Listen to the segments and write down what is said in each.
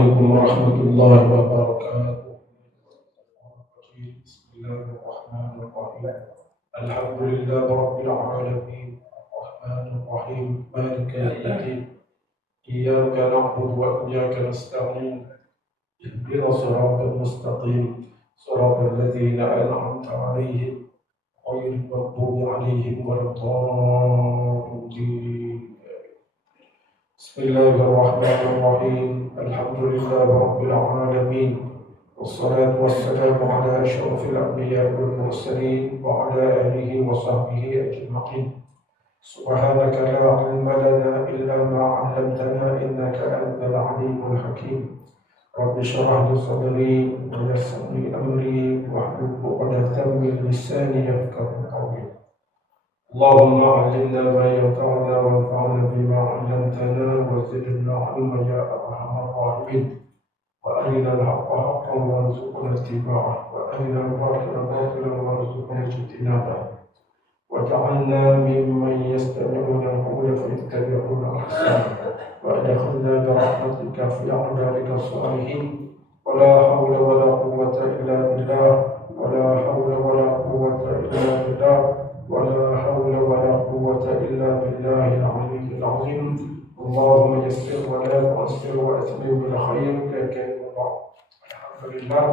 عليكم ورحمة الله وبركاته. بسم الله الرحمن الرحيم. الحمد لله رب العالمين الرحمن الرحيم مالك يوم الدين إياك نعبد وإياك نستعين اهدنا الصراط المستقيم صراط الذين أنعمت عليهم غير المغضوب عليهم ولا الضالين. بسم الله الرحمن الرحيم. الحمد لله رب العالمين والصلاة والسلام على أشرف الأنبياء والمرسلين وعلى آله وصحبه أجمعين. سبحانك لا علم لنا إلا ما علمتنا إنك أنت العليم الحكيم. رب اشرح لي صدري ويسر لي أمري واحلل عقدة من لساني يفقهوا قولي. اللهم علمنا ما ينفعنا وانفعنا بما علمتنا وزدنا علما يا أرحم الراحمين. وأرنا الحق حقا وارزقنا اتباعه وأرنا الباطل باطلا وارزقنا اجتنابه وجعلنا ممن يستمعون القول فيتبعون أحسنه وأدخلنا برحمتك في عبادك الصالحين. ولا حول ولا قوة إلا بالله ولا حول ولا قوة إلا بالله ولا حول ولا قوة إلا بالله العلي العظيم. اللهم يسر ولا تؤثر وأتمم بالخير لك الله. الحمد لله.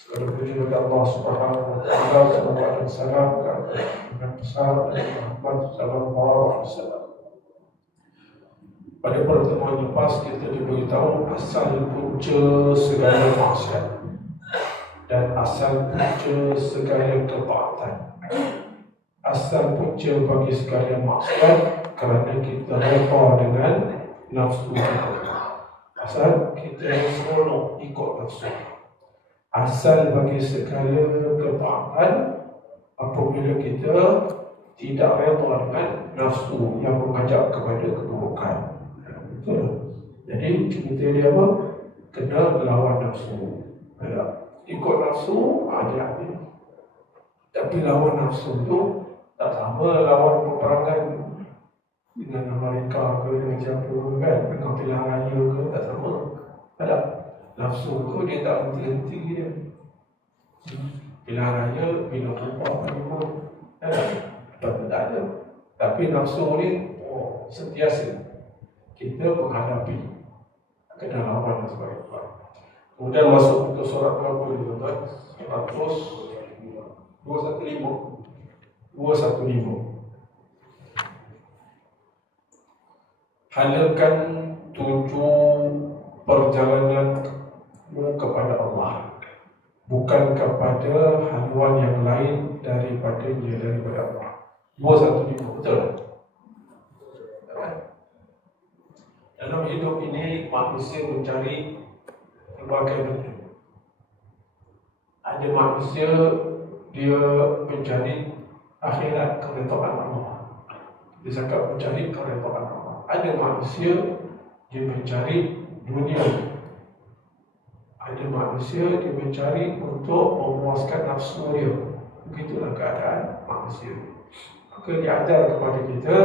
Segala puji bagi Allah Subhanahu wa taala, salawat dan salam kepada Nabi besar Muhammad sallallahu alaihi wasallam. Pada pertemuan lepas kita diberitahu asal punca segala maksiat dan asal punca segala ketaatan. Asal punca bagi segala maksiat kerana kita reda dengan nafsu kita. Asal kita seronok ikut nafsu. Asal bagi segala ketaatan apabila kita tidak reda dengan nafsu yang mengajak kepada keburukan. Betul? Jadi kita dia apa? Kena lawan nafsu. Ikut nafsu ada ni. Tapi lawan nafsu tu tak sama lawan peperangan dengan Amerika ke dengan siapa kan, dengan pilihan raya ke, tak sama. Ada nafsu tu dia tak henti-henti dia. Pilihan raya minum upah minum tak ada. Tapi nafsu ni sentiasa kita menghadapi, kena lawan dan sebagainya. Kemudian masuk ke surat berapa ni tuan-tuan? 215. Halakan 7 perjalananmu kepada Allah, bukan kepada haluan yang lain daripada Allah. 215, betul? Dalam hidup ini manusia mencari berbagai bentuk. Ada manusia dia mencari akhirat, keredaan Allah. Dia cakap mencari keredaan Allah. Ada manusia dia mencari dunia. Ada manusia dia mencari untuk memuaskan nafsu dia. Begitulah keadaan manusia. Maka dia ajar kepada kita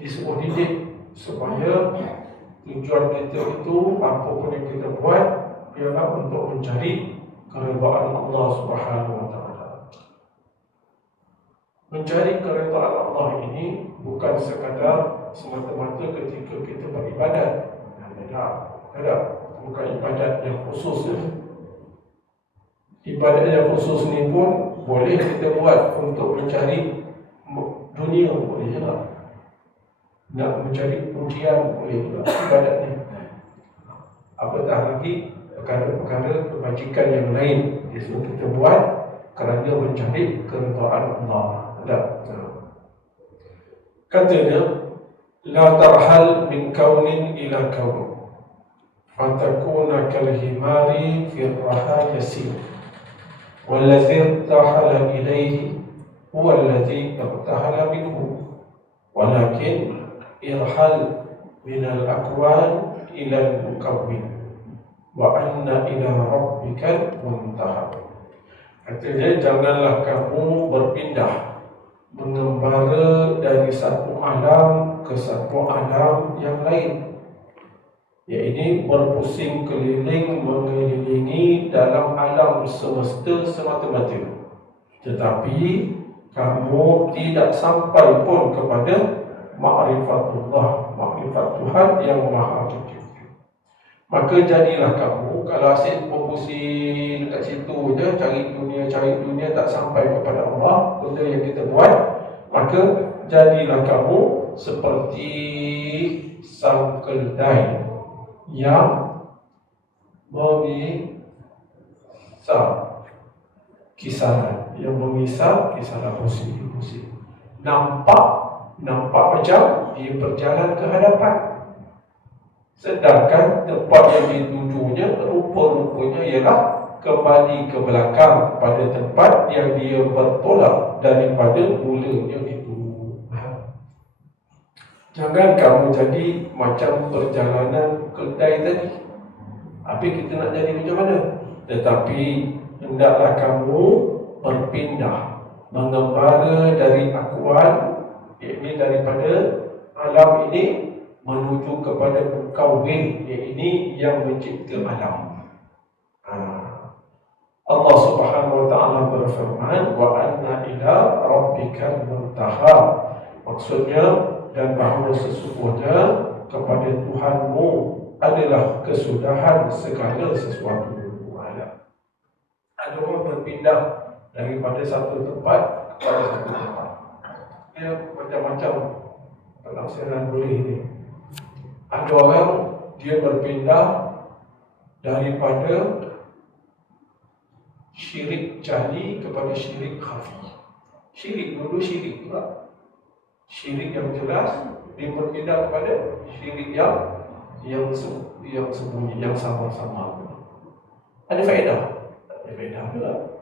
disuruh didik supaya tujuan kita itu apa pun yang kita buat ialah untuk mencari keredaan Allah Subhanahu wa taala. Mencari keredaan Allah ini bukan sekadar semata-mata ketika kita beribadat. Tidak. Bukan ibadat yang khusus. Ibadat yang khusus ni pun boleh kita buat untuk mencari dunia, boleh juga. Nak mencari pujian, boleh juga ibadat ni. Apatah lagi perkara-perkara kebajikan yang lain disuruh kita buat kerana mencari keredaan Allah. Katanya, la tarhal min kaunin ila kaun fatakuna kalhimari fi raha yasir wallazi irtahala ilayhi huwa alladhi irtahala minhu walakin irhal min al-aqwan ila al-mukawwin wa anna ila rabbikal muntaha. Artinya janganlah kamu berpindah mengembara dari satu alam ke satu alam yang lain. Iaitu berpusing keliling mengelilingi dalam alam semesta semata-mata. Tetapi kamu tidak sampai pun kepada ma'rifatullah, makrifat Tuhan yang Maha Pencipta. Maka jadilah kamu, kalau asyik berpusing dekat situ je, cari dunia tak sampai kepada Allah, benda yang kita buat, maka jadilah kamu seperti sang keldai yang mengisar kisaran, kisaran pusing. Nampak macam dia berjalan ke hadapan, sedangkan tempat yang ditujunya rupa-rupanya ialah kembali ke belakang pada tempat yang dia bertolak daripada mulanya itu. Jangan kamu jadi macam perjalanan kedai tadi. Habis kita nak jadi macam mana? Tetapi hendaklah kamu berpindah, mengembara dari akuan, iaitu daripada alam ini menuju kepada mukawwin, iaitu yang mencipta alam. Allah Subhanahu wa taala berfirman, wa anna ila rabbikal muntaha. Maksudnya, dan bahawa sesungguhnya kepada Tuhanmu adalah kesudahan segala sesuatu. Ada orang berpindah daripada satu tempat kepada satu tempat. Dia macam-macam penafsiran boleh ni. Ada orang dia berpindah daripada syirik jali kepada syirik khafi. Syirik dulu syirik pula. Syirik yang jelas dia berpindah kepada syirik yang sembunyi, yang sama-sama. Ada faedah? Tak ada faedah pula.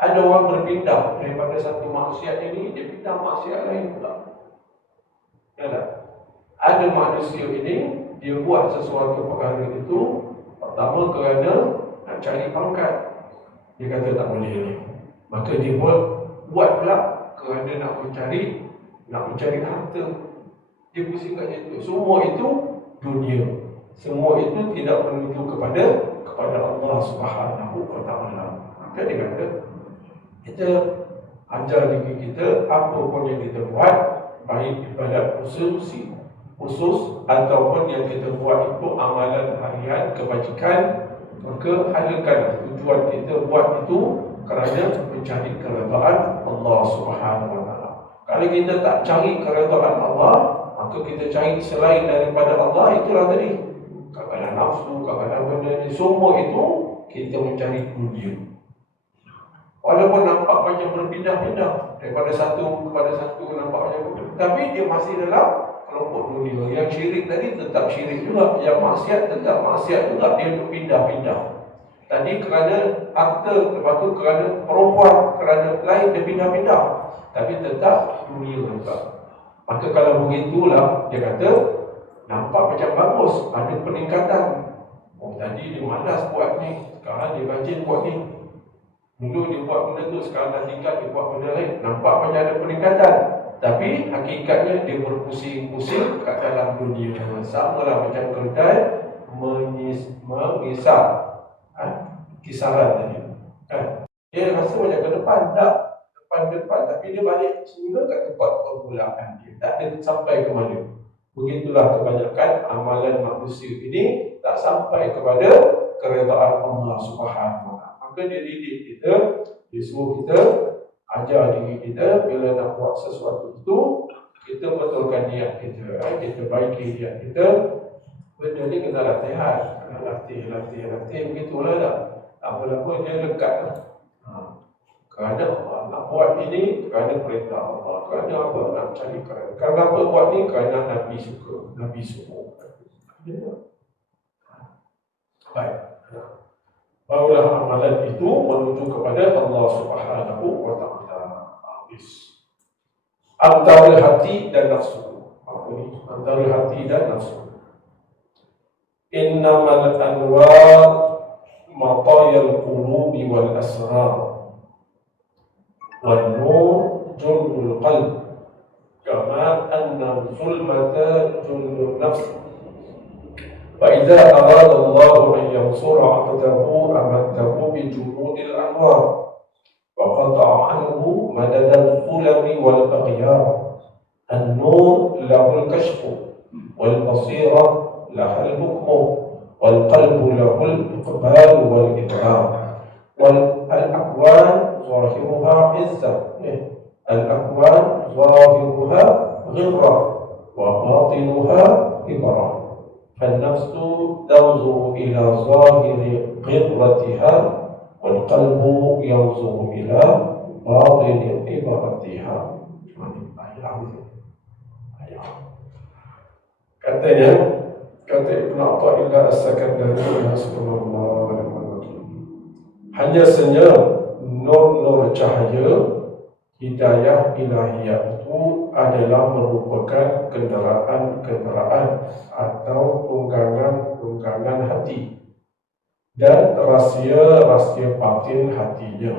Ada orang berpindah daripada satu maksiat ini, dia pindah maksiat lain pula. Ya, ada manusia ini, dia buat sesuatu perkara itu, pertama kerana nak cari pangkat. Dia kata tak boleh ni. Maka dia buat pula kerana nak mencari harta. Dia pusing kat situ. Semua itu dunia. Semua itu tidak menuju kepada Allah Subhanahu wa taala. Maka dia kata, kita ajar diri kita apa pun yang kita buat, baik ibadat khusus ataupun yang kita buat itu amalan harian kebajikan, maka halakan tujuan kita buat itu kerana mencari keredaan Allah Subhanahu wa taala. Kalau kita tak cari keredaan Allah, maka kita cari selain daripada Allah, itulah tadi kadang-kadang nafsu, kadang-kadang benda ni, semua itu kita mencari dunia. Walaupun nampak macam berpindah-pindah daripada satu kepada satu, nampak macam berpindah, tapi dia masih dalam kelompok dunia. Yang syirik tadi tetap syirik juga, yang maksiat tetap maksiat juga, dia berpindah-pindah. Tadi kerana harta, lepas tu kerana perempuan, kerana lain, dia pindah-pindah, tapi tetap dunia juga. Maka kalau begitulah, dia kata nampak macam bagus, ada peningkatan. Oh, tadi dia malas buat ni, sekarang dia rajin buat ni. Dulu dia buat benda tu, sekarang dah tinggal dia buat benda lain. Nampak macam ada peningkatan, tapi hakikatnya dia berpusing-pusing kat dalam dunia. Sama lah macam kedai mengisar kisaran tadi. Dia rasa macam ke depan, depan, tapi dia balik semula kat tempat permulaan dia. Tak ada sampai ke mana. Begitulah kebanyakan amalan manusia ini tak sampai kepada keredaan Allah Subhanahu wa taala. Maka dia didik kita, dia suruh kita, ajar diri kita, bila nak buat sesuatu itu, kita betulkan niat kita, kita baiki niat kita. Benda ni kena latihan, kena latih, begitulah dah. Lama-lama dia lekat lah. Kerana Allah nak buat ini, kerana perintah Allah. Kerana apa? Nak cari kerana. Kerana apa buat ni? Kerana Nabi suka, Nabi suruh. Baik. Barulah amalan itu menuju kepada Allah Subhanahu wa taala. Habis. Antara hati dan nafsu. Apa ni? Antara hati dan nafsu. Innamal anwar matayal qulubi wal asrar. Wal nur julul qalb. Kama anna zulmata julul nafs. فإذا أراد الله أن ينصر عبده أمده بجنود الأنوار وقطع عنه مدد الظلم والأغيار. النور له الكشف والبصيرة لها الحكم والقلب له الإقبال والإدبار. والأكوان ظاهرها عزة، الأكوان ظاهرها غرة وباطنها إبرة. فالنفس تنظر إلى ظاهر غرتها والقلب ينظر إلى باطن إبرتها. Katanya, kata Ibn Atha'illah As-Sakandari Rasulullah, hanya saja nur-nur cahaya hidayah ilahiyah itu adalah merupakan kenderaan-kenderaan atau tunggangan-tunggangan hati dan rahsia-rahsia batin hatinya.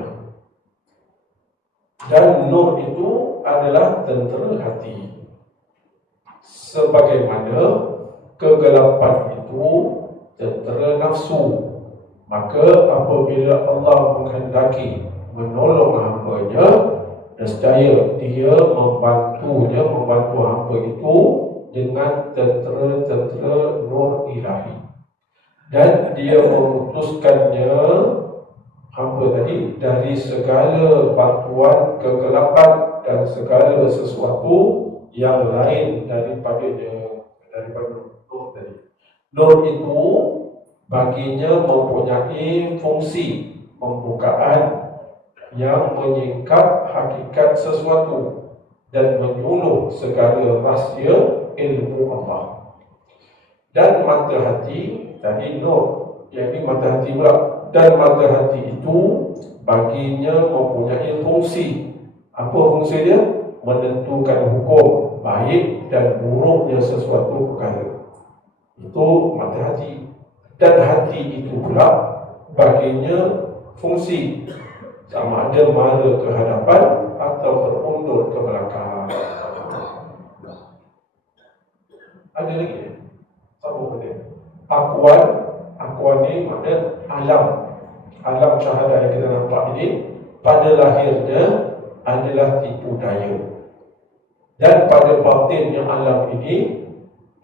Dan nur itu adalah tentera hati. Sebagaimana kegelapan itu tentera nafsu, maka apabila Allah menghendaki menolong hamba-Nya, nescaya Dia membantu hamba itu dengan tentera-tentera nur ilahi, dan Dia memutuskannya hamba tadi dari segala bantuan kegelapan dan segala sesuatu yang lain daripada nur tadi. Nur itu baginya mempunyai fungsi pembukaan yang menyingkap hakikat sesuatu dan menyuluh segala rahsia ilmu Allah. Dan mata hati tadi nur, yakni mata hati pula, dan mata hati itu baginya mempunyai fungsi. Apa fungsi dia? Menentukan hukum baik dan buruknya sesuatu perkara. Itu mata hati. Dan hati itu pula baginya fungsi sama ada mara ke hadapan atau terundur ke belakang. Ada lagi? Sama benda. Akuan ni makna alam syahadah yang kita nampak ini pada lahirnya adalah tipu daya, dan pada batinnya alam ini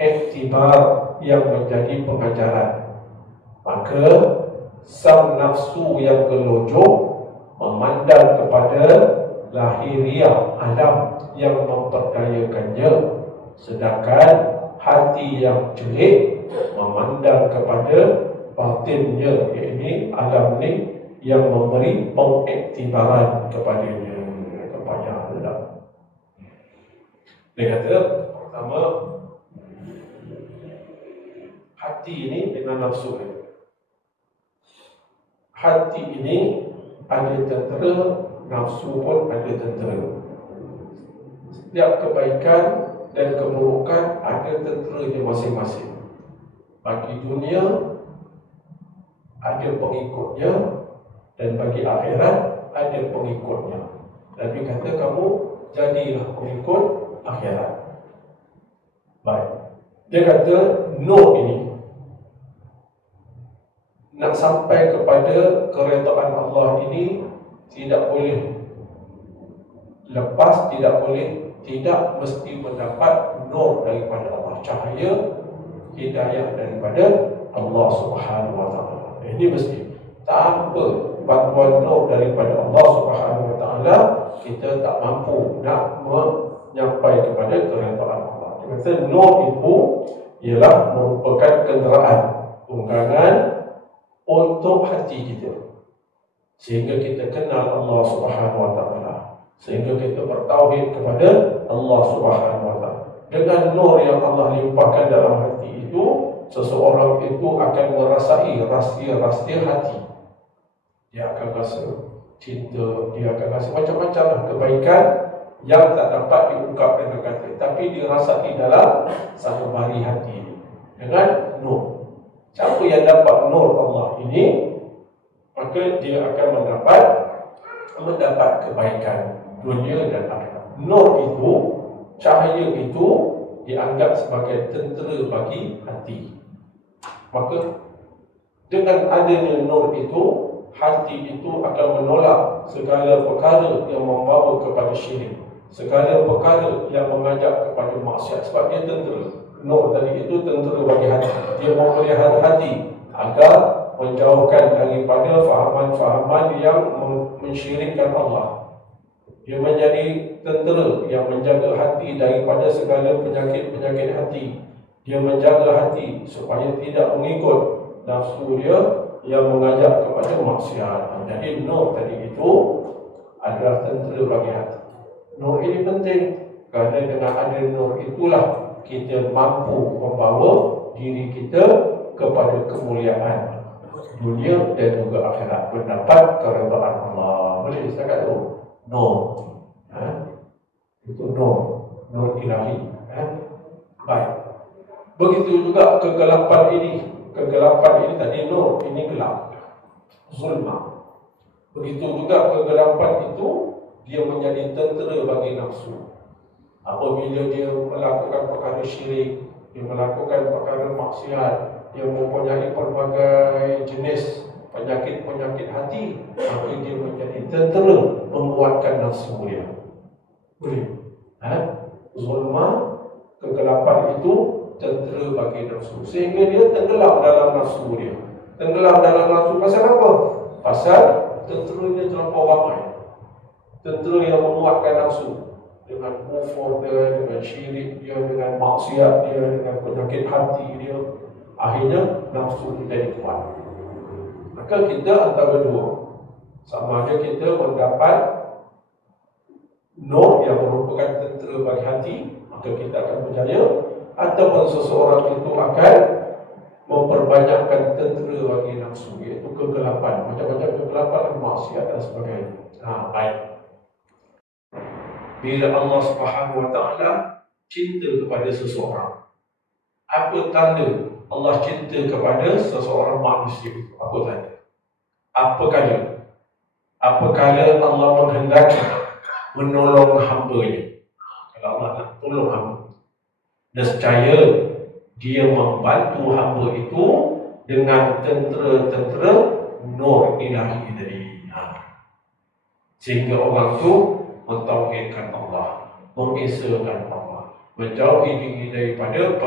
iktibar yang menjadi pengajaran. Maka sang nafsu yang gelojok memandang kepada lahiriah alam yang memperdayakannya, sedangkan hati yang jelek memandang kepada batinnya, iaitu alam ni yang memberi pengiktibaran kepadanya. Payah tak? Dia kata pertama, hati ini dengan nafsu ini. Hati ini ada tentera, nafsu pun ada tentera. Setiap kebaikan dan keburukan ada tenteranya masing-masing. Bagi dunia ada pengikutnya, dan bagi akhirat ada pengikutnya. Nabi kata kamu jadilah pengikut akhirat. Baik. Dia kata nur ini nak sampai kepada keredaan Allah ini tidak boleh lepas, tidak mesti mendapat nur daripada Allah, cahaya hidayah daripada Allah Subhanahu wa taala. Ini mesti. Tanpa bantuan nur daripada Allah Subhanahu wa taala, kita tak mampu nak menyampai kepada keredaan Allah. Dia kata nur itu ialah merupakan kenderaan, tunggangan untuk hati kita, sehingga kita kenal Allah Subhanahu wa taala, sehingga kita bertauhid kepada Allah Subhanahu wa taala. Dengan nur yang Allah limpahkan dalam hati itu, seseorang itu akan merasai rahsia-rahsia hati. Dia akan rasa cinta, dia akan rasa macam-macam kebaikan yang tak dapat diungkap dengan kata, tapi dirasai dalam sanubari hati dengan nur. Siapa yang dapat nur Allah ini, maka dia akan mendapat kebaikan dunia dan akhirat. Nur itu, cahaya itu dianggap sebagai tentera bagi hati. Maka dengan adanya nur itu, hati itu akan menolak segala perkara yang membawa kepada syirik, segala perkara yang mengajak kepada maksiat. Sebab dia tentera. Nur tadi itu tentera bagi hati. Dia memelihara hati agar menjauhkan daripada fahaman-fahaman yang mensyirikkan Allah. Dia menjadi tentera yang menjaga hati daripada segala penyakit-penyakit hati. Dia menjaga hati supaya tidak mengikut nafsu dia yang mengajak kepada maksiat. Jadi nur tadi itu adalah tentera bagi hati. Nur ini penting kerana dengan ada nur itulah kita mampu membawa diri kita kepada kemuliaan dunia dan juga akhirat, mendapat keredaan Allah. Boleh setakat tu? Nur. Itu nur ilahi. Baik. Begitu juga kegelapan ini. Kegelapan ini tadi nur, ini gelap, zulma. Begitu juga kegelapan itu, dia menjadi tentera bagi nafsu. Apabila dia melakukan perkara syirik, dia melakukan perkara maksiat, dia mempunyai pelbagai jenis penyakit-penyakit hati, maka dia menjadi tentera menguatkan nafsu dia. Boleh? Zulma, kegelapan itu tentera bagi nafsu, sehingga dia tenggelam dalam nafsu dia. Tenggelam dalam nafsu pasal apa? Pasal tentera dia terlampau ramai. Tentera yang menguatkan nafsu dengan kufur dia, dengan syirik dia, dengan maksiat dia, dengan penyakit hati dia, akhirnya nafsu menjadi kuat. Maka kita antara dua, sama ada kita mendapat nur yang merupakan tentera bagi hati, maka kita akan berjaya, ataupun seseorang itu akan memperbanyakkan tentera bagi nafsu, iaitu kegelapan, macam-macam kegelapan, maksiat dan sebagainya. Baik. Bila Allah Subhanahu Wa Taala cinta kepada seseorang, apa tanda Allah cinta kepada seseorang manusia? Apa tanda? Apakala Allah menghendaki menolong hamba-Nya. Kalau Allah nak tolong hamba, nescaya dia membantu hamba itu dengan tentera-tentera nur ilahi tadi. Sehingga orang itu mentauhidkan Allah, mengesahkan Allah, menjauhi diri daripada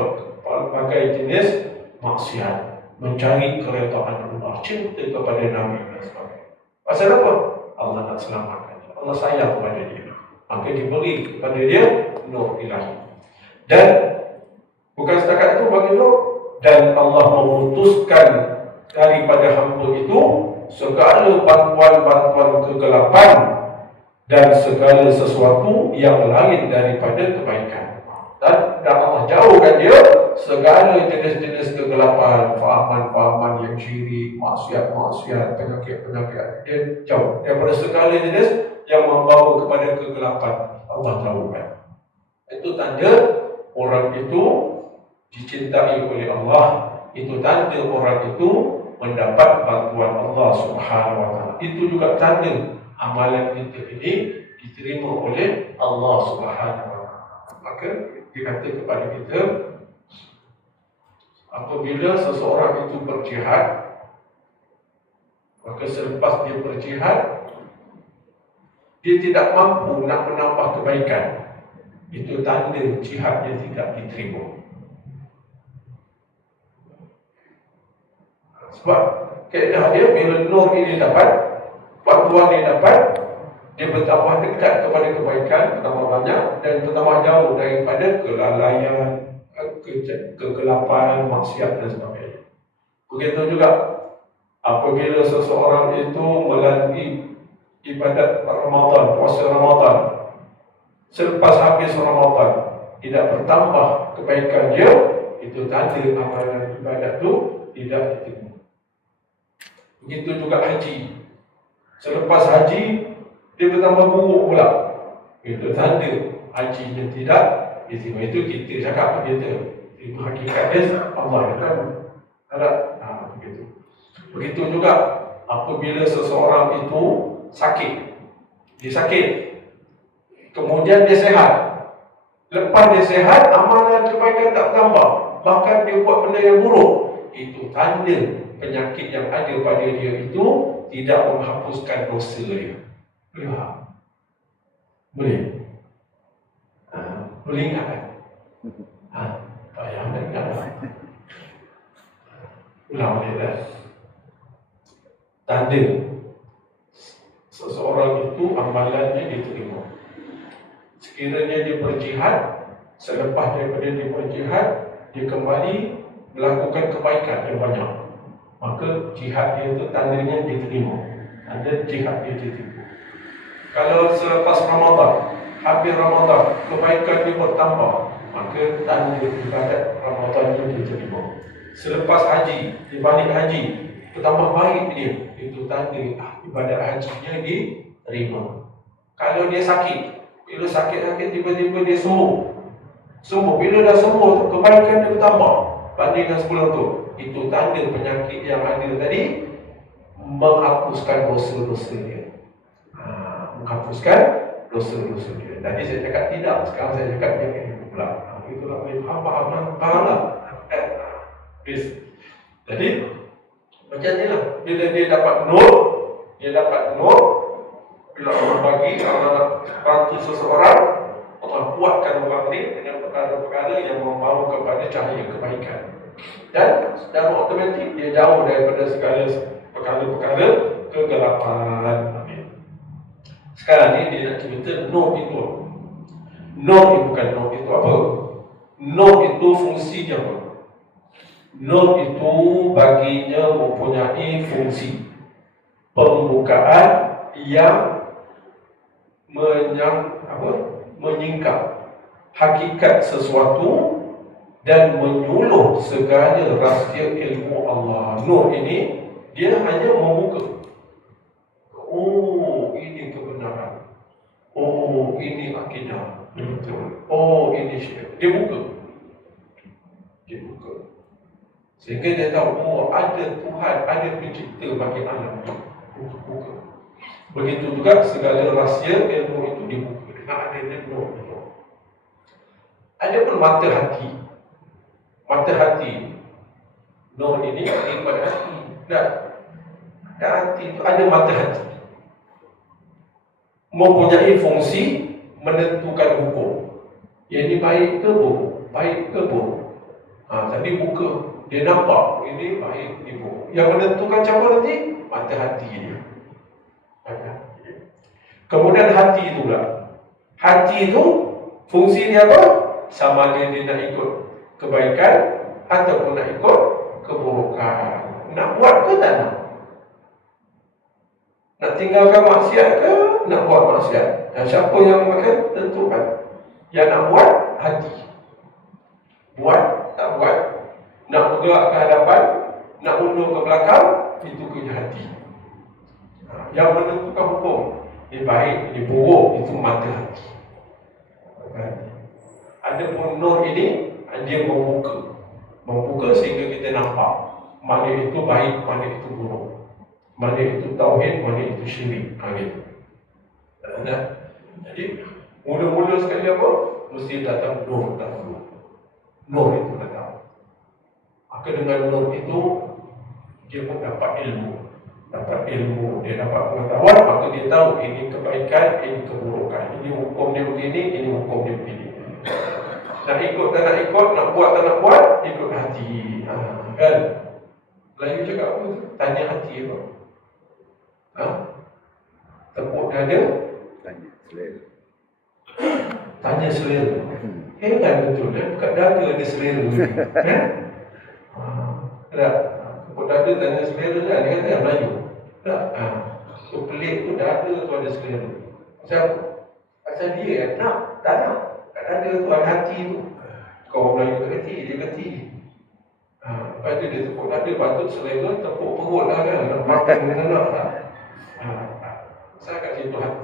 berbagai jenis maksiat, mencari keredaan Allah, cinta kepada Nabi dan sebagainya. Pasal apa? Allah nak selamatkan dia, Allah sayang kepada dia, maka diberi kepada dia nur ilahi. Dan bukan setakat itu bagi nur, dan Allah memutuskan daripada hamba itu segala bantuan-bantuan kegelapan dan segala sesuatu yang lain daripada kebaikan. Dan Allah jauhkan dia segala jenis-jenis kegelapan, fahaman-fahaman yang syirik, maksiat-maksiat, penyakit-penyakit. Dia jauh daripada segala jenis yang membawa kepada kegelapan. Allah jauhkan. Itu tanda orang itu dicintai oleh Allah. Itu tanda orang itu mendapat bantuan Allah Subhanahu Wa Taala. Itu juga tanda amalan kita ini diterima oleh Allah Subhanahu Wa Taala. Maka dikata kepada kita, apabila seseorang itu berjihad, maka selepas dia berjihad, dia tidak mampu nak menambah kebaikan, itu tanda jihadnya tidak diterima. Sebab kaedah dia, bila nur ini dapat, bantuan ini dapat, dia bertambah dekat kepada kebaikan, bertambah banyak, dan bertambah jauh daripada kelalaian, kegelapan, maksiat dan sebagainya. Begitu juga apabila seseorang itu melalui ibadat Ramadan, puasa Ramadan, selepas habis Ramadan tidak bertambah kebaikan dia, itu tanda amalan ibadat itu tidak diterima. Begitu juga haji, selepas haji dia bertambah buruk pula, itu tanda hajinya tidak diterima. Itu kita cakap kita, itu hakikat dia Allah kan ada. Begitu. Begitu juga apabila seseorang itu sakit, dia sakit, kemudian dia sehat. Lepas dia sehat, amalan kebaikan tak tambah, bahkan dia buat benda yang buruk, itu tanda penyakit yang ada pada dia itu tidak menghapuskan dosa dia. Boleh faham? Boleh? Boleh ingat kan? Payah nak ingat lah. Ulang balik dah. Tanda seseorang itu amalannya diterima. Sekiranya dia berjihad, selepas daripada dia berjihad, dia kembali melakukan kebaikan yang banyak, maka jihad dia itu tandanya diterima. Tanda jihad dia diterima. Kalau selepas Ramadan, habis Ramadan, kebaikan dia bertambah, maka tanda ibadat Ramadan itu diterima. Selepas haji, dia balik haji, bertambah baik dia, itu tanda ibadat hajinya diterima. Kalau dia sakit, bila sakit-sakit tiba-tiba dia sembuh, bila dah sembuh, kebaikan dia bertambah bandingkan sebelum tu, itu tanda penyakit yang ada tadi menghapuskan dosa-dosa dia. Menghapuskan dosa-dosa dia. Tadi saya cakap tidak, sekarang saya cakap yang ini pula. Itulah boleh faham lah. Jadi macam ni lah, bila dia dapat nur, bila Allah bagi, Allah bantu seseorang, Allah kuatkan orang ni dengan perkara-perkara yang membawa kepada cahaya kebaikan. Dan secara otomatik dia jauh daripada segala perkara-perkara kegelapan. Sekarang ni dia nak cerita nur itu. Nur itu bukan nur itu apa? Nur itu fungsinya apa? Nur itu baginya mempunyai fungsi pembukaan yang menyingkap hakikat sesuatu dan menyuluh segala rahsia ilmu Allah. Nur ini dia hanya membuka. Oh, ini kebenaran. Oh, ini akidah. Betul. Oh, ini syirik. Dia buka. Sehingga dia tahu, oh, ada Tuhan, ada pencipta bagi alam ini. Buka. Begitu juga segala rahsia ilmu itu dibuka dengan adanya nur. Ada pun mata hati. Nur ini pada hati. Dan hati itu ada mata hati. Mempunyai fungsi menentukan hukum. Yang ini baik ke buruk. Tadi buka, dia nampak ini baik, ini buruk. Yang menentukan siapa nanti? Mata hati dia. Kemudian hati itu pula. Hati itu fungsi dia apa? Sama dia nak ikut kebaikan ataupun nak ikut keburukan. Nak buat ke tak nak? Nak tinggalkan maksiat ke nak buat maksiat? Dan siapa yang akan tentukan? Yang nak buat hati. Buat tak buat, nak bergerak ke hadapan, nak undur ke belakang, itu kerja hati. Yang menentukan hukum, dia baik, dia buruk, itu mata hati. Adapun nur ini, dia membuka sehingga kita nampak mana itu baik, mana itu buruk, mana itu tauhid, mana itu syirik. Jadi mula-mula sekali apa? Mesti datang nur dahulu. Nur itu datang. Maka dengan nur itu dia pun dapat ilmu, dia dapat pengetahuan, maka dia tahu ini kebaikan, ini keburukan, ini hukum dia begini, ini hukum dia begini. Nak ikut tak nak ikut, nak buat tak nak buat, ikut hati. Kan? Melayu cakap apa tu? Tanya hati apa? Tepuk dada, tanya selera. Heran betul kan? Kat dada ada selera. Kan? Tak? Tepuk dada tanya selera kan? Dia kata yang Melayu. Tak? So pelik tu dada tu ada selera. Macam dia nak? Tak nak? Kat dada tu ada hati tu. Kau Melayu kerti, dia kerti. Lepas tu dia tepuk dada, patut selera tepuk perut lah kan. Nak makan dengan nak tak? Saya kat situ hati.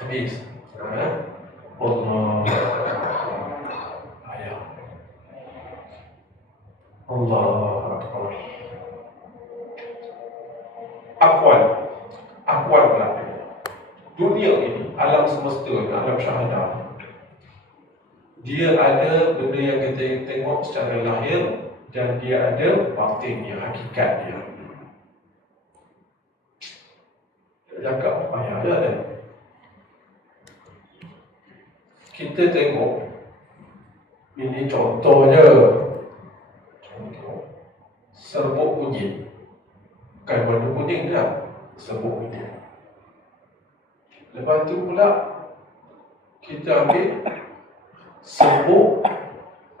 Habis. Allah. Ayah. Allah Akbar. Akwal pula. Dunia ini, alam semesta, alam syahadah, dia ada benda yang kita tengok secara lahir, dan dia ada batinnya, hakikat dia. Cakap payah je ada. Kita tengok, ini contoh je. Contoh serbuk kunyit. Bukan warna kuning tak? Serbuk kunyit. Lepas tu pula kita ambil serbuk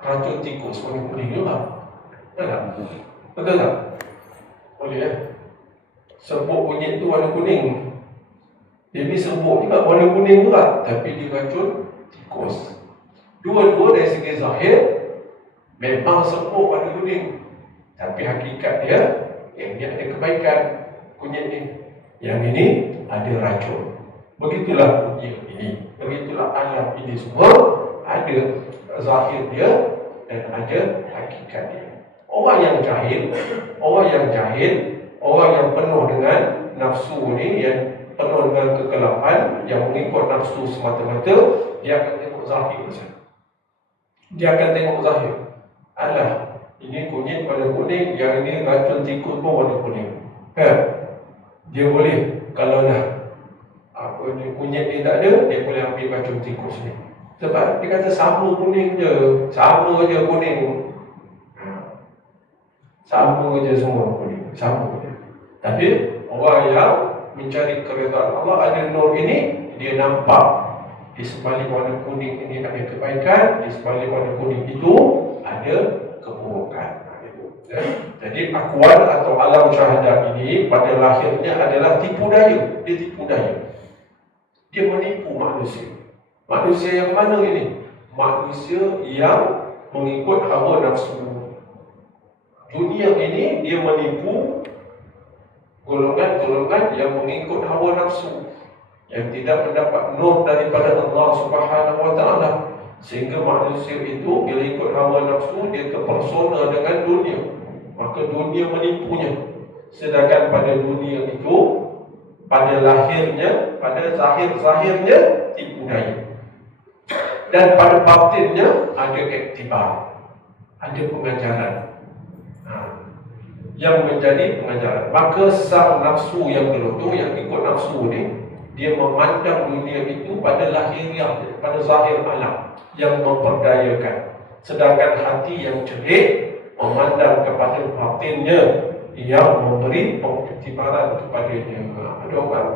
racun tikus warna kuning juga. Betul tak? Betul tak? Boleh ya? Serbuk kunyit tu warna kuning. Jadi serbuk juga warna kuning juga, tapi dia racun tikus. Dua-dua dari segi zahir memang serbuk warna kuning, tapi hakikat dia yang ni ada kebaikan kunyit ni, yang ini ada racun. Begitulah kunyit ini, begitulah alam ini semua ada zahir dia dan ada hakikat dia. Orang yang jahil, orang yang penuh dengan nafsu ni, yang penuh dengan kegelapan, yang mengikut nafsu semata-mata, dia akan tengok zahir saja. Dia akan tengok zahir. Alah, ini kunyit warna kuning, yang ini racun tikus pun warna kuning. Kan? Dia boleh, kalau dah kunyit ni tak ada, dia boleh ambil racun tikus ni. Sebab dia kata sama kuning je, sama je kuning. Sama je semua kuning, sama je. Tapi orang yang mencari keredaan Allah, ada nur ini, dia nampak di sebalik warna kuning ini ada kebaikan, di sebalik warna kuning itu ada keburukan. Jadi akwal atau alam syahadat ini pada lahirnya adalah tipu daya. Dia tipu daya. Dia menipu manusia. Manusia yang mana ini? Manusia yang mengikut hawa nafsu. Dunia ini dia menipu golongan-golongan yang mengikut hawa nafsu, yang tidak mendapat nur daripada Allah Subhanahu wa taala, sehingga manusia itu bila ikut hawa nafsu dia terpersona dengan dunia, maka dunia menipunya. Sedangkan pada dunia itu, pada lahirnya, pada zahirnya tipu daya, dan pada batinnya ada iktibar, ada pengajaran yang menjadi pengajaran. Maka sang nafsu yang gelodoh, yang ikut nafsu ni, dia memandang dunia itu pada lahiriah, pada zahir alam yang memperdayakan. Sedangkan hati yang cerdik memandang kepada batinnya yang memberi pengiktibaran kepadanya. Ada orang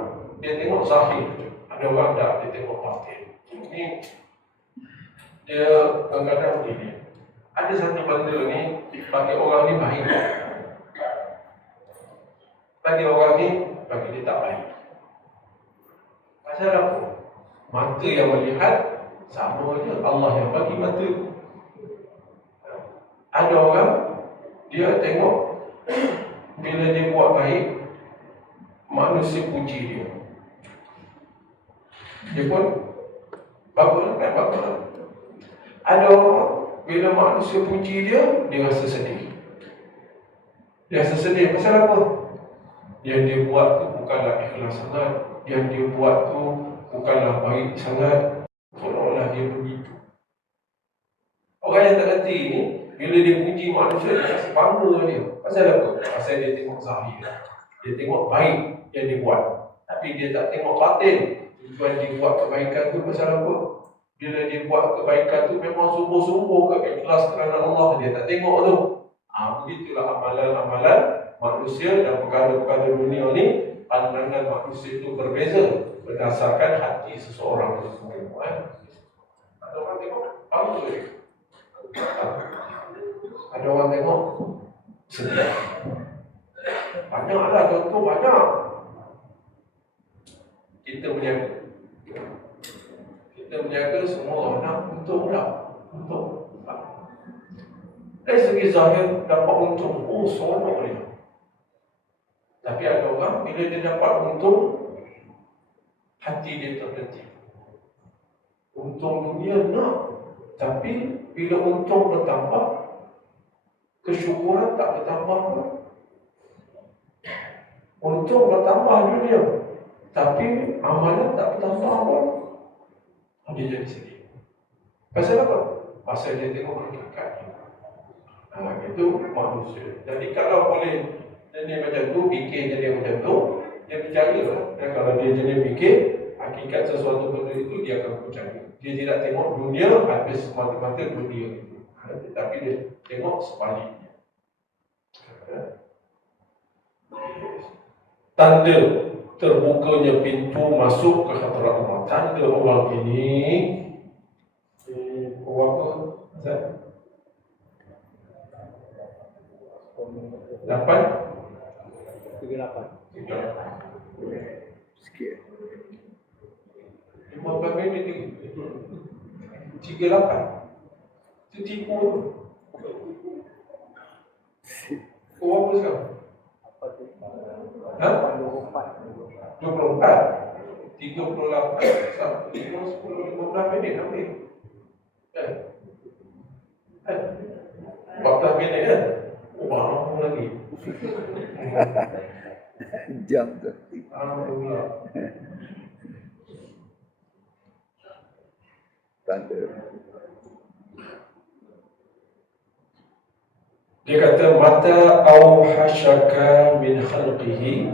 dia tengok zahir, ada orang tak, dia tengok batin. Ini dia kadang-kadang begini. Ada satu benda ni bagi orang ni baik, bagi orang ni, bagi dia tak baik. Pasal apa? Mata yang melihat sama je, Allah yang bagi mata. Ada orang dia tengok, bila dia buat baik, manusia puji dia, dia pun bagus kan, bagus. Ada orang bila manusia puji dia, dia rasa sedih. Dia rasa sedih pasal apa? Yang dia buat tu bukanlah ikhlas sangat, yang dia buat tu bukanlah baik sangat, seolah-olah dia begitu. Orang yang tak reti ni, bila dia puji manusia, dia rasa bangga dia. Pasal apa? Pasal dia tengok zahir, dia tengok baik yang dia buat, tapi dia tak tengok batin. Tujuan dia buat kebaikan tu pasal apa? Bila dia buat kebaikan tu memang sungguh-sungguh ke, ikhlas kerana Allah, dia tak tengok tu. Begitulah amalan-amalan manusia dan perkara-perkara dunia ni. Pandangan manusia itu berbeza berdasarkan hati seseorang itu. Ada orang tengok bagus dia, ada orang tengok sedih. Banyaklah contoh, banyak. Kita menjaga semua orang untung lah, untung. Dari segi zahir dapat untung, seronok dia. Tapi ada orang bila dia dapat untung, hati dia terdetik. Untung dunia nak, tapi bila untung bertambah, kesyukuran tak bertambah pun. Untung bertambah dunia, tapi amalan tak bertambah pun. Dia jadi sedih. Pasal apa? Pasal dia tengok hakikat. Itu manusia. Jadi kalau boleh jenis macam tu, fikir jenis macam tu, dia percaya lah. Dan kalau dia jenis fikir, hakikat sesuatu benda itu dia akan percaya. Dia tidak tengok dunia habis semata-mata dunia itu. Tetapi dia tengok sebaliknya. Tanda terbukanya pintu masuk ke hadirat Allah. Tanda orang ini orang apa? Zat? 8? 38. Sikit. 15 minit lagi. 38. Itu tipu tu. Kau apa sekarang? Ha? 24. 38 sampai 10-15 minit ambil. 14 minit kan? Lama lagi. Jam tu. Tanda. Dia kata mata auhashaka min khalqihi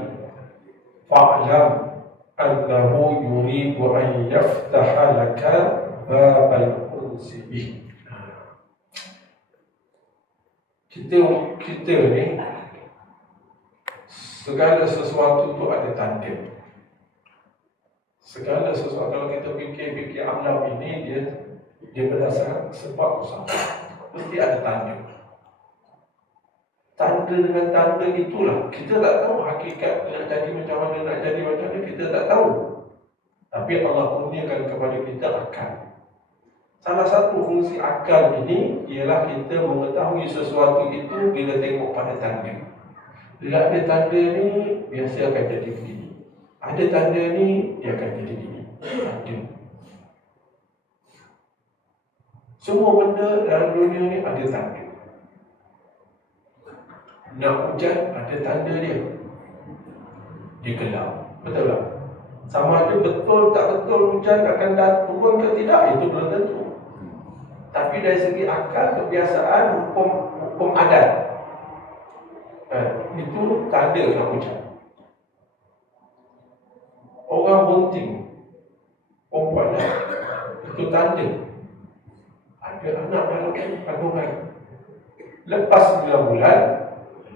fa'lam annahu yuridu an yaftaha laka babal unsi bih. Kita ni segala sesuatu tu ada tanda. Segala sesuatu kalau kita fikir alam ini dia berdasarkan sebab usaha. Mesti ada tanda. Tanda dengan tanda itulah kita tak tahu hakikat nak jadi macam mana, kita tak tahu. Tapi Allah kurniakan kepada kita akal. Salah satu fungsi akal ini ialah kita mengetahui sesuatu itu bila tengok pada tanda. Bila ada tanda ni biasa akan jadi begini. Ada tanda ni dia akan jadi begini. Ada. Semua benda dalam dunia ni ada tanda. Nak hujan ada tanda dia. Dia gelap. Betul tak? Sama ada betul tak betul hujan akan turun ke tidak, itu belum tentu. Tapi dari segi akal, kebiasaan, hukum adat, itu tanda nak hujan. Orang bunting, perempuan, itu tanda ada anak dalam kandungan. Lepas 9 bulan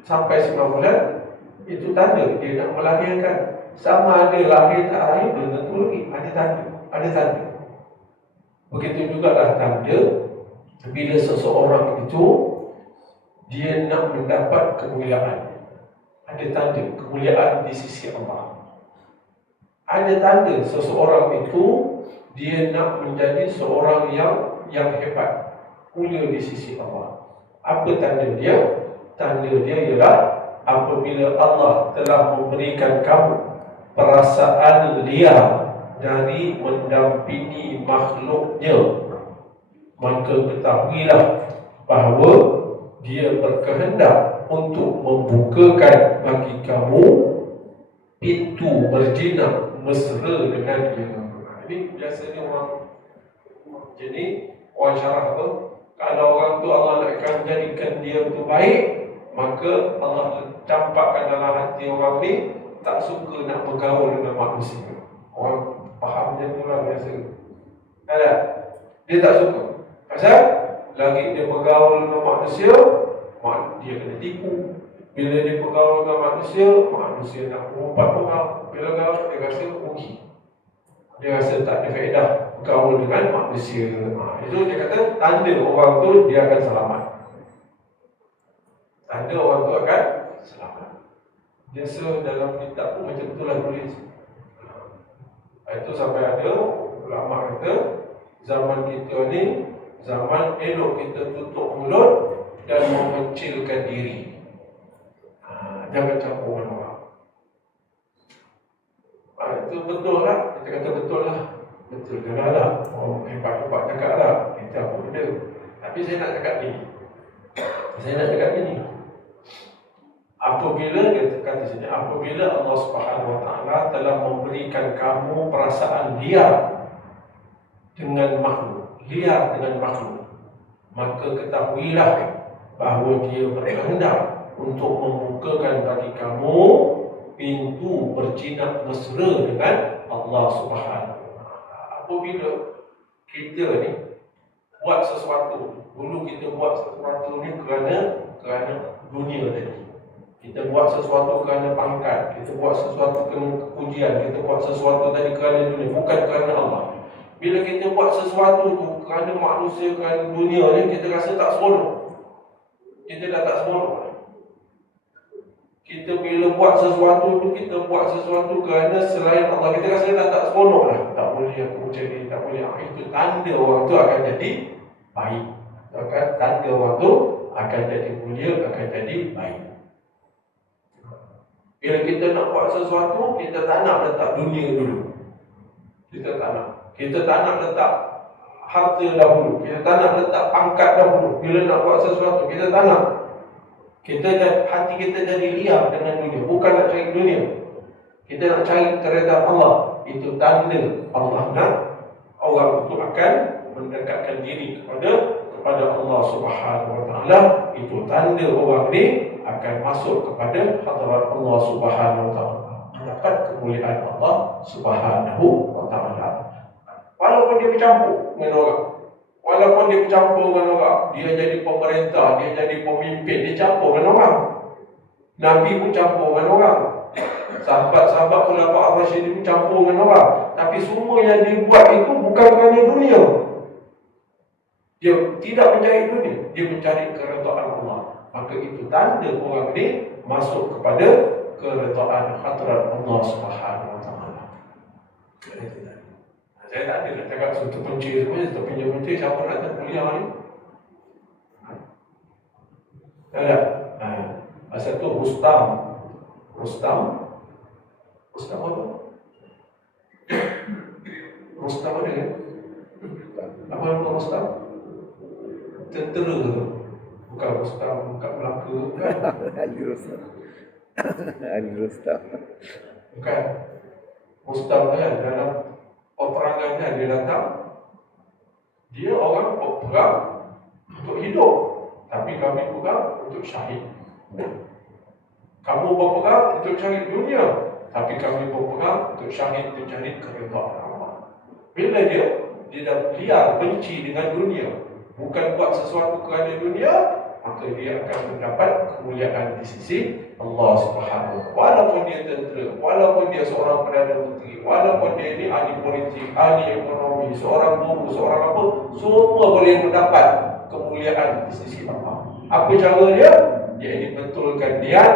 sampai 9 bulan, itu tanda dia nak melahirkan. Sama ada lahir tak lahir belum tentu lagi. Ada tanda. Begitu jugalah tanda bila seseorang itu dia nak mendapat kemuliaan. Ada tanda kemuliaan di sisi Allah. Ada tanda seseorang itu dia nak menjadi seorang yang hebat, mulia di sisi Allah. Apa tanda dia? Tanda dia ialah apabila Allah telah memberikan kamu perasaan liar dari mendampingi makhluknya, maka ketahuilah bahawa dia berkehendak untuk membukakan bagi kamu pintu berjinak mesra dengan dia. Ini biasanya orang jadi orang syarah apa? Kalau orang tu Allah nakkan jadikan dia tu baik, maka Allah campakkan dalam hati orang ni tak suka nak bergaul dengan manusia. Orang faham macam tu lah biasa. Ada? Dia tak suka. Pasal lagi dia bergaul dengan manusia, dia kena tipu. Bila dia bergaul dengan manusia nak mengumpat orang. Bila gaul, dia rasa rugi. Dia rasa tak ada faedah bergaul dengan manusia. Itu dia kata tanda orang tu dia akan selamat. Tanda orang tu akan selamat. Biasa dalam kitab pun macam itulah tulis. Itu sampai ada ulama kata zaman kita ni zaman elok kita tutup mulut dan mengecilkan diri. Jangan campur dengan orang. Itu betul lah. Kita kata betul lah. Betul ke lah. Orang hebat-hebat cakap lah. Kita apa benda. Tapi saya nak cakap ni. Apabila dia kata sini, apabila Allah Subhanahu Wa Taala telah memberikan kamu perasaan liar dengan makhluk, maka ketahuilah bahawa dia berkehendak untuk membukakan bagi kamu pintu berjinak mesra dengan Allah Subhanahu wa Ta'ala. Apabila kita ni buat sesuatu, dulu kita buat sesuatu ni kerana dunia tadi. Kita buat sesuatu kerana pangkat, kita buat sesuatu kerana kepujian, kita buat sesuatu tadi kerana dunia, bukan kerana Allah. Bila kita buat sesuatu tu kerana manusia, kerana dunia ni, kita rasa tak seronok. Kita dah tak seronok. Kita bila buat sesuatu tu, kita buat sesuatu kerana selain Allah, kita rasa dah tak seronok dah. Tak boleh aku macam ni, tak boleh. Itu tanda orang tu akan jadi baik. Tanda orang tu akan jadi mulia, akan jadi baik. Bila kita nak buat sesuatu, kita tak nak letak dunia dulu. Kita tak nak. Kita tak nak letak harta dahulu. Kita tak nak letak pangkat dahulu. Bila nak buat sesuatu, kita tak nak. Hati kita jadi liar dengan dunia. Bukan nak cari dunia. Kita nak cari keredaan Allah. Itu tanda Allah nak orang itu akan mendekatkan diri kepada Allah Subhanahu wa Ta'ala. Itu tanda orang ni akan masuk kepada hadirat Allah Subhanahu wa Ta'ala, mendapat kemuliaan Allah Subhanahu wa Ta'ala. Walaupun dia bercampur dengan orang, walaupun dia bercampur dengan orang, dia jadi pemerintah, dia jadi pemimpin, dia campur dengan orang. Nabi pun campur dengan orang, sahabat-sahabat Khulafaur Ar-Rasyidin pun campur dengan orang. Tapi semua yang dia buat itu bukan kerana dunia. Dia tidak mencari dunia, dia mencari keredaan Allah. Maka itu tanda orang ini masuk kepada keredaan hadirat Allah Subhanahu wa Ta'ala. Saya tak ada nak cakap satu punca semua, satu punca siapa nak tahu kuliah ni? Tak ada. Pasal tu Rustam apa? Rustam ada kan? Apa nama Rustam? Tentera tu. Bukan Rustam kat Melaka kan? Ali Rustam. Ali Rustam. Bukan. Rustam kan dalam peperangan kan dia datang. Dia orang berperang untuk hidup, tapi kami perang untuk syahid. Kamu berperang untuk cari dunia, tapi kami berperang untuk syahid, untuk cari keredaan Allah. Bila dia dah liar benci dengan dunia, bukan buat sesuatu kerana dunia, maka dia akan mendapat kemuliaan di sisi Allah Subhanahu wa Ta'ala. Walaupun dia tentera, walaupun dia seorang Perdana Menteri, walaupun dia ni ahli politik, ahli ekonomi, seorang guru, seorang apa, semua boleh mendapat kemuliaan di sisi Allah. Apa cara dia? Dia ini betulkan niat,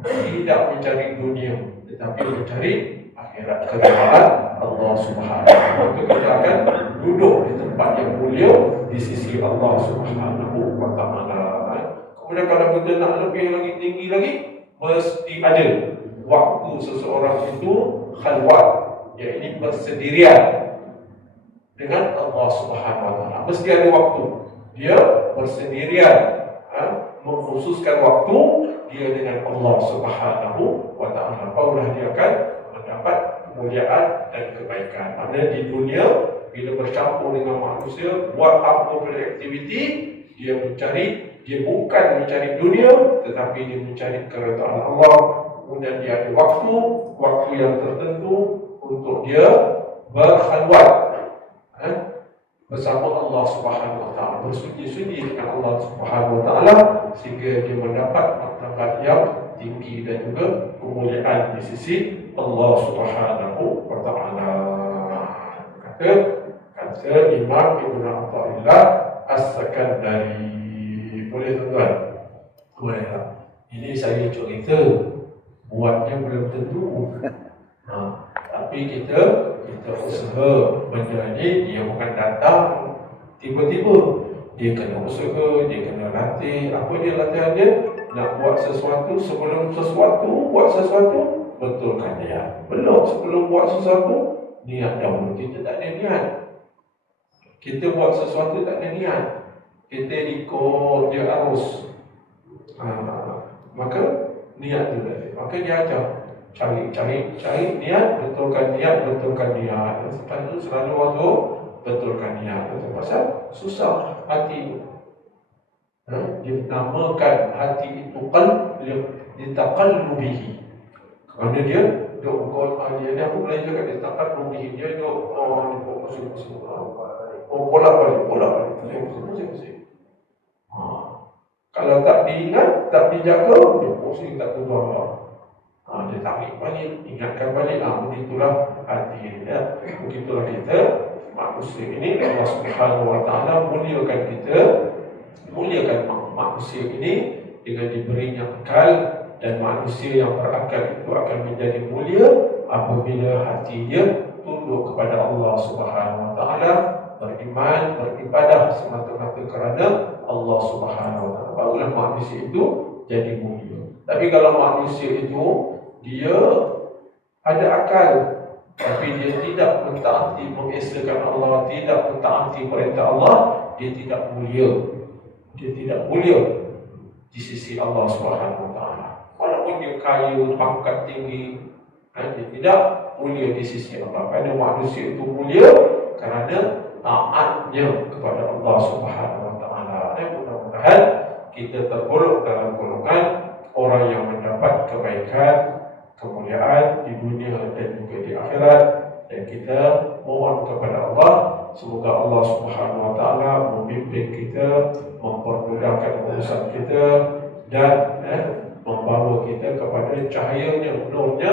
tidak mencari dunia, tetapi mencari akhirat, keredaan Allah Subhanahu wa Ta'ala. Maka kita akan duduk di tempat yang mulia di sisi Allah Subhanahu wa Ta'ala. Kemudian kalau kita nak lebih lagi tinggi lagi, mesti ada waktu seseorang itu khalwat, iaitu bersendirian dengan Allah Subhanahu wa Ta'ala. Mesti ada waktu dia bersendirian, mengkhususkan waktu dia dengan Allah Subhanahu wa Ta'ala. Barulah dia akan mendapat kemuliaan dan kebaikan. Maksudnya di dunia, bila bercampur dengan manusia, buat apa pun aktiviti, dia bukan mencari dunia, tetapi dia mencari keredaan Allah. Kemudian dia ada waktu yang tertentu untuk dia berkhalwat bersama Allah Subhanahu wa Ta'ala, bersunyi-sunyi dengan Allah Subhanahu wa Ta'ala, sehingga dia mendapat martabat yang tinggi dan juga kemuliaan di sisi Allah Subhanahu wa Ta'ala. Kata Imam Ibn Athaillah As-Sakandari. Boleh tuan-tuan? Boleh tak? Ini saya cerita, buatnya belum tentu. Tapi kita usaha benda ni. Dia bukan datang tiba-tiba. Dia kena usaha, dia kena latih. Apa dia latihan dia? Nak buat sesuatu, sebelum buat sesuatu, betulkan niat. Belum sebelum buat sesuatu, niat dahulu. Kita tak ada niat. Kita buat sesuatu tak ada niat, kita ikut dia arus. Maka niat tu tadi. Maka dia ajar cari niat, betulkan niat. Lepas tu selalu waktu betulkan niat. Pasal susah hati. Dinamakan hati itu qalb litaqallubihi. Kerana dia dia ni apa Melayu cakap dia taqallubihi, dia pusing-pusing. Bola balik. Pusing. Kalau tak diingat, tak dijaga, dia pusing tak keluar Allah. Dia tarik balik, ingatkan balik. Begitulah hati dia. Begitulah kita manusia ini. Allah Subhanahu Wa Taala muliakan kita, muliakan manusia ini dengan diberinya akal, dan manusia yang berakal itu akan menjadi mulia apabila hatinya tunduk kepada Allah Subhanahu Wa Taala, beriman, beribadah semata-mata kerana Allah Subhanahu Wa Taala. Barulah manusia itu jadi mulia. Tapi kalau manusia itu dia ada akal tapi dia tidak mentaati, mengesahkan Allah, tidak mentaati perintah Allah, dia tidak mulia. Dia tidak mulia di sisi Allah Subhanahu Wa Taala. Walaupun dia kaya, pangkat tinggi, dia tidak mulia di sisi Allah. Kerana manusia itu mulia kerana taatnya kepada Allah Subhanahu Wa Taala. Mudah-mudahan kita tergolong dalam golongan orang yang mendapat kebaikan, kemuliaan di dunia dan juga di akhirat. Dan kita mohon kepada Allah, semoga Allah Subhanahu Wa Taala membimbing kita, mempermudahkan urusan kita, dan membawa kita kepada cahayanya, nurnya,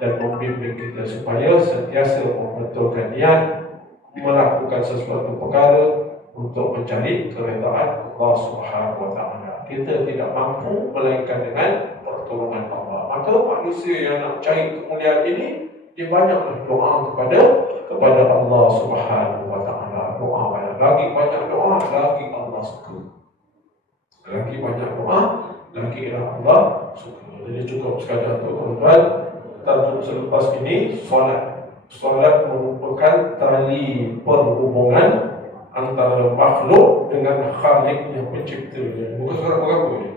dan membimbing kita supaya sentiasa membetulkan niat melakukan sesuatu perkara untuk mencari keredaan Allah Subhanahu Wa Taala. Kita tidak mampu melainkan dengan pertolongan Allah. Maka manusia yang nak cari kemuliaan ini, dia banyaklah doa kepada Allah Subhanahu Wa Taala. Doa banyak, lagi banyak doa, lagi Allah suka. Lagi banyak doa, lagi Allah suka. Jadi cukup sekadar tu tuan-tuan. Tajuk selepas ini solat. Solat merupakan tali perhubungan antara makhluk dengan Khalik yang penciptanya. Bukan surat berapa ni?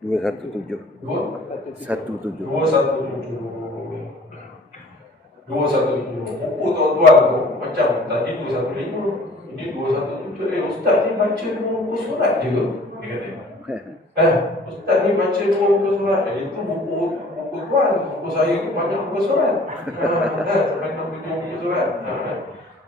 217. 217. Buku tuan-tuan tu macam tadi 215, ini 217. Ustaz ni baca 2 buku surat je ke? Dia kata. Ustaz ni baca 2 buku surat. Itu buku tuan. Buku saya pun banyak buku surat. Sampai 6 buku surat.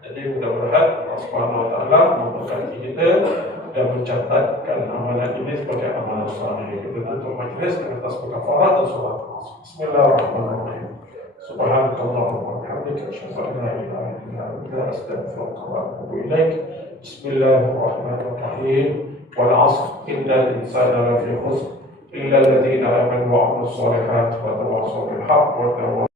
Jadi mudah-mudahan Allah Subhanahu Wa Taala memberkati kita dan mencatatkan amalan ini sebagai amalan saleh. Kita tutup majlis dengan tasbih kafarat dan solat. Bismillahirrahmanirrahim. Subhanakallahumma wa bihamdika asyhadu an la ilaha illa anta astaghfiruka wa atubu ilaik. Bismillahirrahmanirrahim. Wal 'ashr innal insana lafi khusr illa alladhina amanu wa 'amilus solihati wa tawassaw bil haqqi wa tawassaw